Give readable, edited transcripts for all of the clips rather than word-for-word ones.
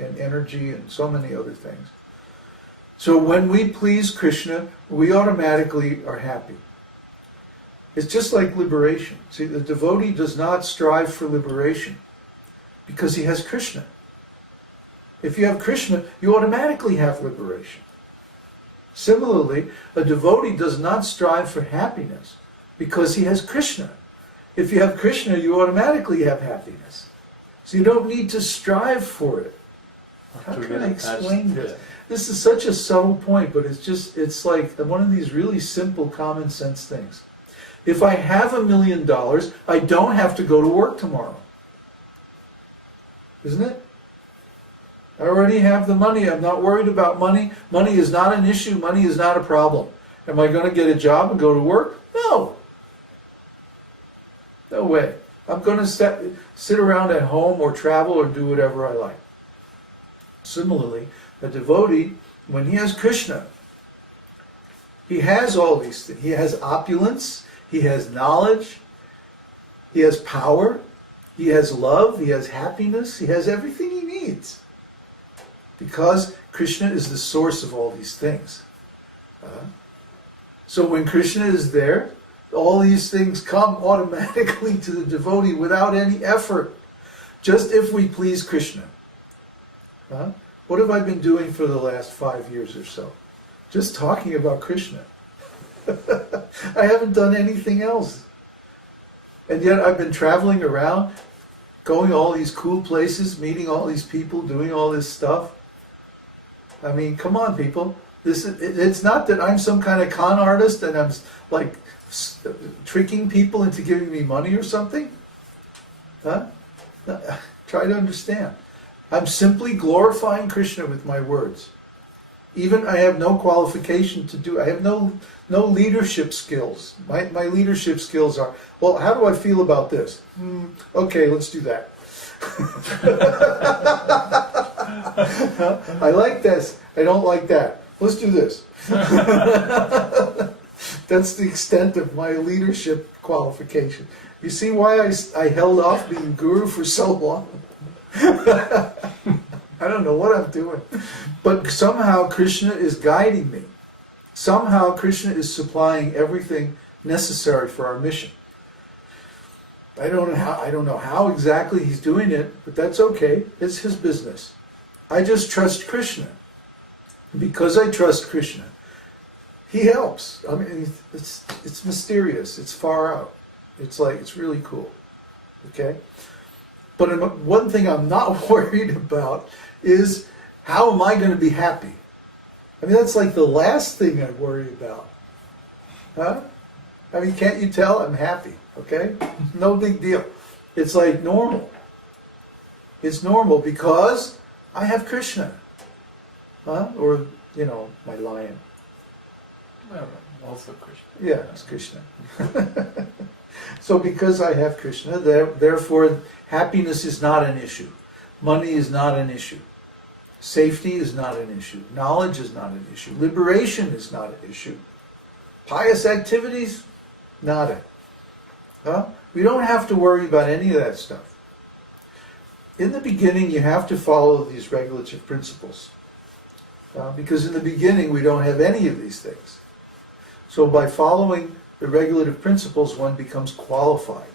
and energy and so many other things. So when we please Krishna, we automatically are happy. It's just like liberation. See, the devotee does not strive for liberation because he has Krishna. If you have Krishna, you automatically have liberation. Similarly, a devotee does not strive for happiness because he has Krishna. If you have Krishna, you automatically have happiness. So you don't need to strive for it. How can I explain this? This is such a subtle point, but it's like one of these really simple common sense things. If I have $1 million, I don't have to go to work tomorrow. Isn't it? I already have the money. I'm not worried about money. Money is not an issue. Money is not a problem. Am I going to get a job and go to work? No. No way. I'm going to sit around at home or travel or do whatever I like. Similarly, a devotee, when he has Krishna, he has all these things. He has opulence, he has knowledge, he has power, he has love, he has happiness, he has everything he needs. Because Krishna is the source of all these things. So when Krishna is there, all these things come automatically to the devotee without any effort. Just if we please Krishna. What have I been doing for the last 5 years or so? Just talking about Krishna. I haven't done anything else. And yet I've been traveling around, going all these cool places, meeting all these people, doing all this stuff. I mean, come on, people. It's not that I'm some kind of con artist and I'm like tricking people into giving me money or something. Try to understand. I'm simply glorifying Krishna with my words. Even I have no qualification to do. I have no leadership skills. My leadership skills are, well, how do I feel about this? Okay, let's do that. I like this. I don't like that. Let's do this. That's the extent of my leadership qualification. You see why I held off being guru for so long? I don't know what I'm doing. But somehow Krishna is guiding me. Somehow Krishna is supplying everything necessary for our mission. I don't know how exactly he's doing it, but that's okay. It's his business. I just trust Krishna. Because I trust Krishna, he helps. I mean, it's mysterious. It's far out. It's really cool. Okay? But one thing I'm not worried about is, how am I going to be happy? I mean, that's like the last thing I worry about. I mean, can't you tell I'm happy? Okay? No big deal. It's like normal. It's normal because I have Krishna. Or, my lion. Well, also Krishna. Yeah, it's Krishna. So because I have Krishna, therefore happiness is not an issue. Money is not an issue. Safety is not an issue. Knowledge is not an issue. Liberation is not an issue. Pious activities, nada. We don't have to worry about any of that stuff. In the beginning, you have to follow these regulative principles. Because in the beginning, we don't have any of these things. So by following the regulative principles, one becomes qualified.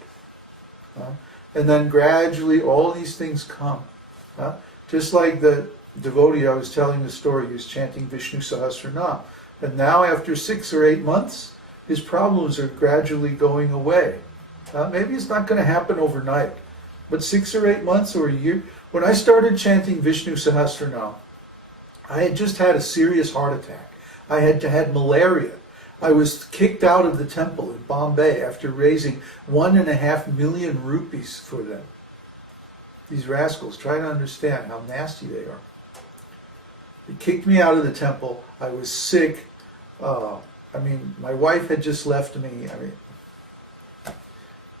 And then gradually all these things come. Just like the devotee I was telling the story, he was chanting Vishnu Sahasranam. And now after 6 or 8 months, his problems are gradually going away. Maybe it's not going to happen overnight, but 6 or 8 months or a year. When I started chanting Vishnu Sahasranam, I had just had a serious heart attack. I had malaria. I was kicked out of the temple in Bombay after raising 1.5 million rupees for them. These rascals, try to understand how nasty they are. They kicked me out of the temple. I was sick. My wife had just left me.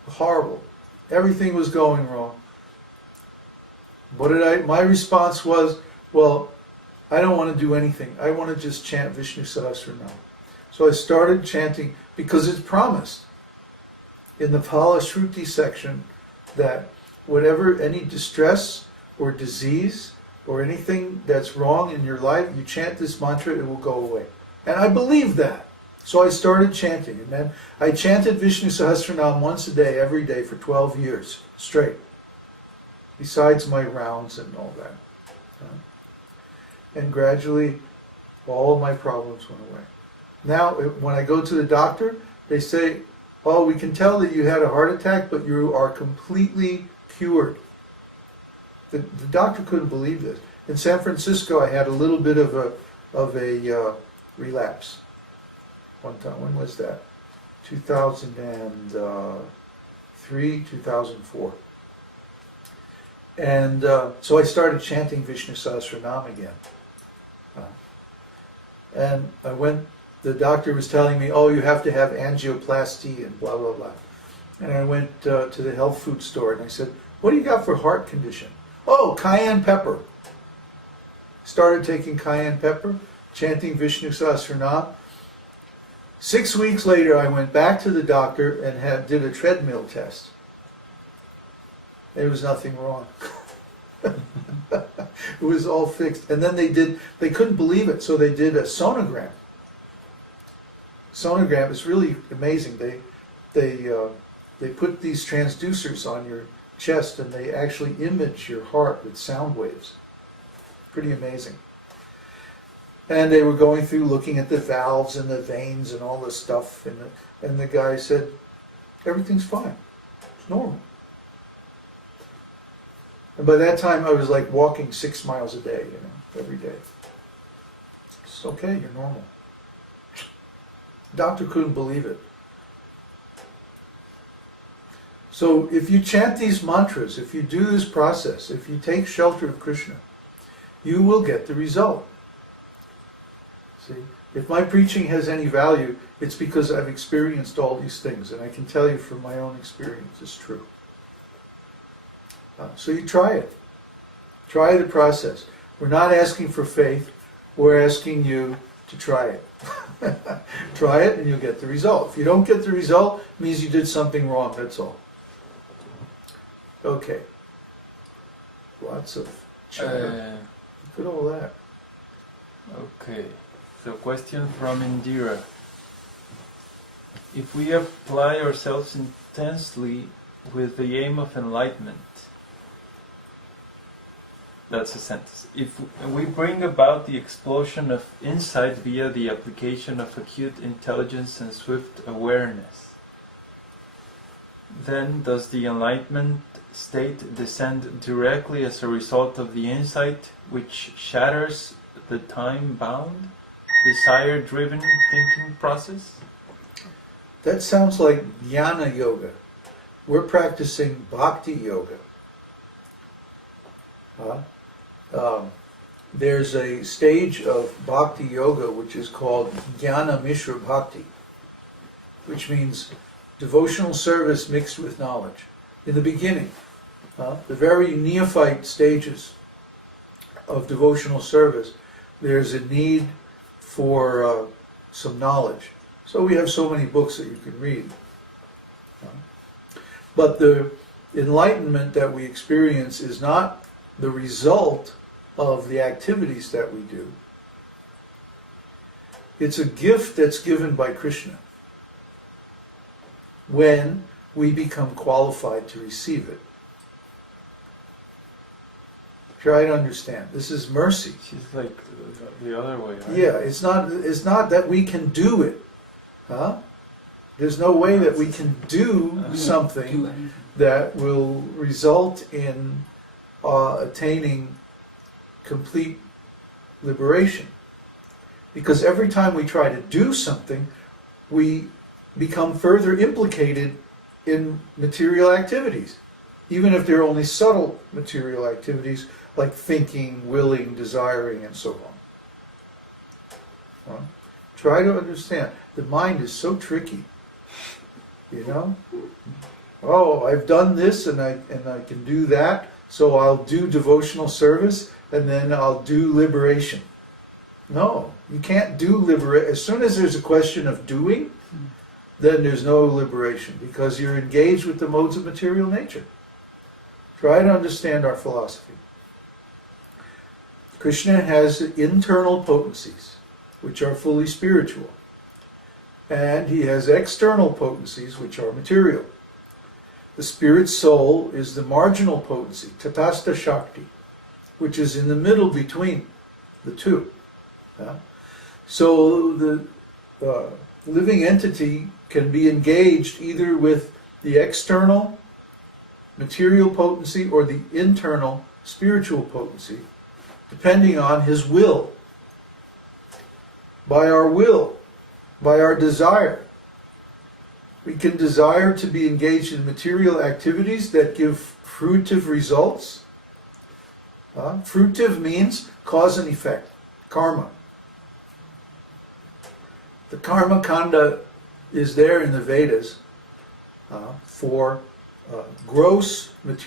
Horrible. Everything was going wrong. My response was, well, I don't want to do anything. I want to just chant Vishnu Sahasranam. So I started chanting, because it's promised in the Phala Shruti section that whatever, any distress or disease or anything that's wrong in your life, you chant this mantra, it will go away. And I believe that. So I started chanting, and then I chanted Vishnu Sahasranam once a day, every day for 12 years straight, besides my rounds and all that. And gradually, all of my problems went away. Now, when I go to the doctor, they say, oh, we can tell that you had a heart attack, but you are completely cured. The doctor couldn't believe this. In San Francisco, I had a little bit of a relapse one time. When was that? 2003, 2004. And so I started chanting Vishnu Sahasranam again. And I went, the doctor was telling me, oh, you have to have angioplasty and blah, blah, blah. And I went to the health food store and I said, what do you got for heart condition? Oh, cayenne pepper. Started taking cayenne pepper, chanting Vishnu Sahasranam. 6 weeks later, I went back to the doctor and did a treadmill test. There was nothing wrong. It was all fixed. And then they couldn't believe it, so they did a sonogram. Sonogram is really amazing. They put these transducers on your chest and they actually image your heart with sound waves. Pretty amazing. And they were going through looking at the valves and the veins and all this stuff, and the guy said, everything's fine. It's normal. And by that time I was like walking 6 miles a day, every day. It's okay, you're normal. The doctor couldn't believe it. So if you chant these mantras, if you do this process, if you take shelter of Krishna, you will get the result. See, if my preaching has any value, it's because I've experienced all these things, and I can tell you from my own experience, it's true. So you try it. Try the process. We're not asking for faith, we're asking you to try it. Try it and you'll get the result. If you don't get the result, it means you did something wrong, that's all. Okay. Lots of chatter. Look at all that. Okay. So question from Indira. If we apply ourselves intensely with the aim of enlightenment, that's a sentence. If we bring about the explosion of insight via the application of acute intelligence and swift awareness, then does the enlightenment state descend directly as a result of the insight which shatters the time-bound, desire-driven thinking process? That sounds like jnana yoga. We're practicing bhakti yoga. There's a stage of bhakti yoga which is called jnana mishra bhakti, which means devotional service mixed with knowledge. In the beginning, the very neophyte stages of devotional service, there's a need for some knowledge. So we have so many books that you can read. But the enlightenment that we experience is not the result of the activities that we do. It's a gift that's given by Krishna when we become qualified to receive it. Try to understand. This is mercy. She's like the other way, right? Yeah, it's not that we can do it. There's no way that we can do something that will result in attaining complete liberation. Because every time we try to do something, we become further implicated in material activities, even if they're only subtle material activities like thinking, willing, desiring, and so on. Try to understand. The mind is so tricky. Oh, I've done this and I can do that, so I'll do devotional service and then I'll do liberation. No, you can't do liberation. As soon as there's a question of doing, then there's no liberation because you're engaged with the modes of material nature. Try to understand our philosophy. Krishna has internal potencies, which are fully spiritual. And he has external potencies, which are material. The spirit soul is the marginal potency, tatastha shakti, which is in the middle between the two. So the living entity can be engaged either with the external material potency or the internal spiritual potency, depending on his will. By our will, by our desire. We can desire to be engaged in material activities that give fruitive results. Fruitive means cause and effect, karma. The karma kanda is there in the Vedas for gross material